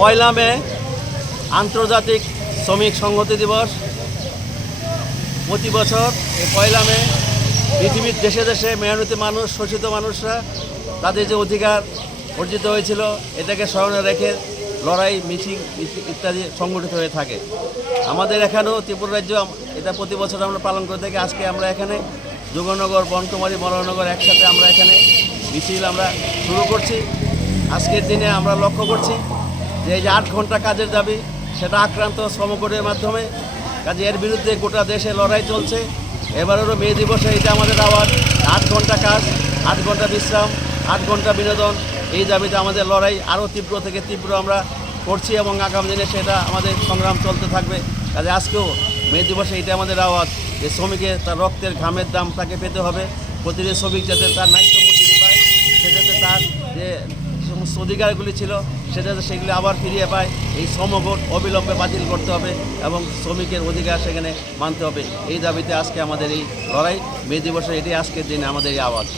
পয়লা মে আন্তর্জাতিক শ্রমিক সংহতি দিবস। প্রতি বছর এই পয়লা মে পৃথিবীর দেশে দেশে মেহনতি মানুষ, শোষিত মানুষরা তাদের যে অধিকার অর্জিত হয়েছিল এটাকে স্মরণে রেখে লড়াই, মিছিল ইত্যাদি সংগঠিত হয়ে থাকে। আমাদের এখানেও ত্রিপুরা রাজ্য এটা প্রতি বছর আমরা পালন করে থাকি। আজকে আমরা এখানে যোগনগর, বনকুমারী, মরনগর একসাথে আমরা এখানে মিছিল আমরা শুরু করছি। আজকের দিনে আমরা লক্ষ্য করছি যে এই যে 8 ঘন্টা কাজের দাবি, সেটা আক্রান্ত শ্রমকোডের মাধ্যমে কাজে এর বিরুদ্ধে গোটা দেশে লড়াই চলছে। এবারেরও মে দিবসে এটা আমাদের আওয়াজ, 8 ঘন্টা কাজ, 8 ঘন্টা বিশ্রাম, 8 ঘন্টা বিনোদন। এই দাবিতে আমাদের লড়াই আরও তীব্র থেকে তীব্র আমরা করছি এবং আগামী দিনে সেটা আমাদের সংগ্রাম চলতে থাকবে। কাজে আজকেও মে দিবসে এটা আমাদের আওয়াজ যে শ্রমিকের তার রক্তের ঘামের দাম তাকে পেতে হবে। প্রতিটি শ্রমিক যাতে তার ন্যায্য মজুরি পায়, সেটাতে তার যে সমস্ত অধিকারগুলি ছিল সেটাতে সেগুলি আবার ফিরিয়ে পায়। এই শ্রমকোড অবিলম্বে বাতিল করতে হবে এবং শ্রমিকের অধিকার সেখানে মানতে হবে। এই দাবিতে আজকে আমাদের এই লড়াই, মে দিবসে এটি আজকের দিনে আমাদের এই আওয়াজ।